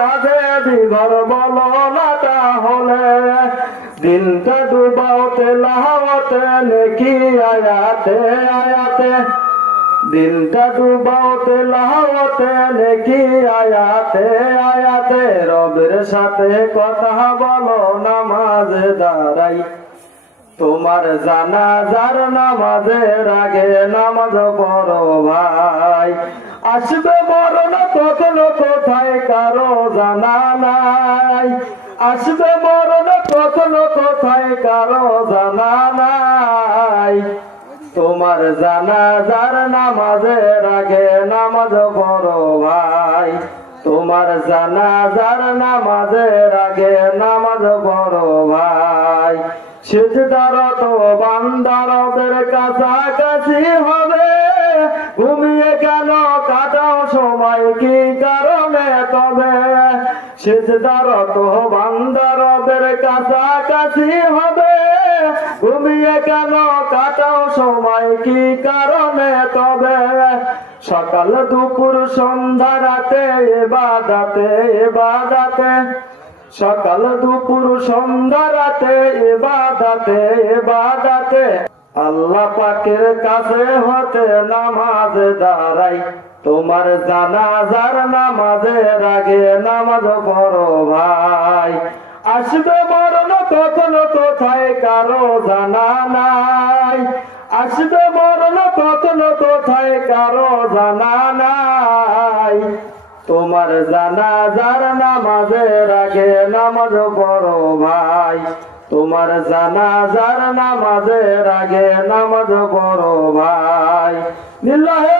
কাজে বিঘর বলো না তাহলে দিনটা ডুবাওতে লাহাওতে নেকি আয়াতে আয়াতে দিনটা ডুবাওতে লাহাওতে নেকি আয়াতে আয়াতে রবের সাথে কথা বলো নামাজে দাঁড়াই তোমার জানাজার নামাজের আগে নামাজ পড়ো ভাই আসবে মরণ কখন কোথায় কারো জানা নাই আসবে মরণ কখন কোথায় কারো জানা নাই তোমার জানাজার নামাজের আগে নামাজ পড়ো ভাই তোমার জানাজার নামাজের আগে নামাজ পড়ো ভাই সিজদারত বান্দারদের কাছাকাছি হবে ঘুমিয়ে কেন কাটাও সময় কি কারণে তবে সিজদারত বান্দারদের কাছাকাছি হবে ঘুমিয়ে কেন কাটাও সময় কি কারণে তবে সকাল দুপুর সন্ধ্যা রাতে ইবাদতে ইবাদতে সকাল দুপুর সন্ধ্যা রাতে ইবাদতে ইবাদতে আল্লাহ পাকের কাছে হতে নামাজ দাঁড়াই তোমার জানাজার নামাজের আগে নামাজ পড়ো ভাই আসবে মরণ কখন কোথায় কারো জানা নাই আসবে মরণ কখন কোথায় কারো জানা নাই তোমার জানাজার নামাজের আগে নামাজ পড়ো ভাই তোমার জানাজার নামাজের আগে নামাজ পড়ো ভাই লিল্লাহে